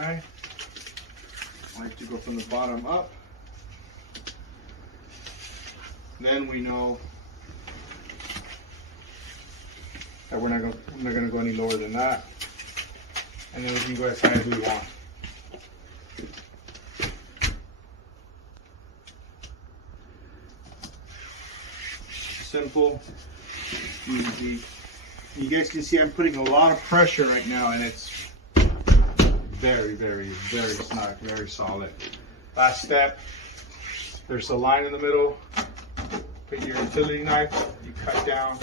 right? I like to go from the bottom up. Then we know that we're not going to go any lower than that. And then we can go as high as we want. Simple, easy. You guys can see I'm putting a lot of pressure right now, and it's very, very, very snug, very solid. Last step, there's a line in the middle. Put your utility knife, you cut down.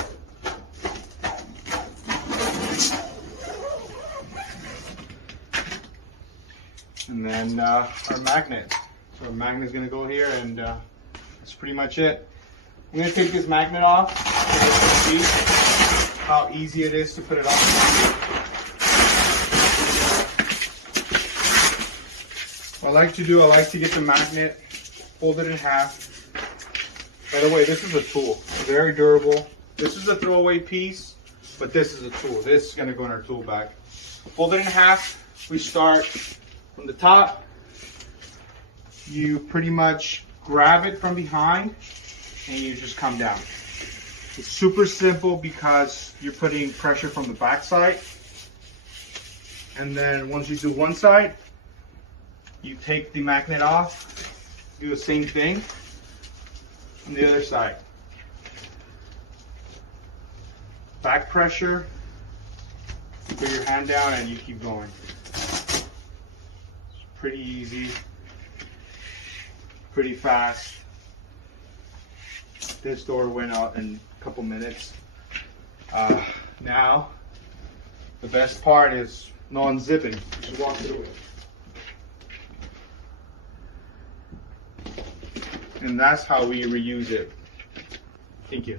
And then our magnet. So our magnet is going to go here, and that's pretty much it. I'm going to take this magnet off so you can see how easy it is to put it on. What I like to do, I like to get the magnet, fold it in half. By the way, this is a tool, very durable. This is a throwaway piece, but this is a tool. This is going to go in our tool bag. Fold it in half. We start from the top. You pretty much grab it from behind and you just come down. It's super simple because you're putting pressure from the back side. And then once you do one side, you take the magnet off, do the same thing on the other side. Back pressure, put your hand down and you keep going. It's pretty easy, pretty fast. This door went out in a couple minutes. Now, the best part is no unzipping. Just walk through it. And that's how we reuse it. Thank you.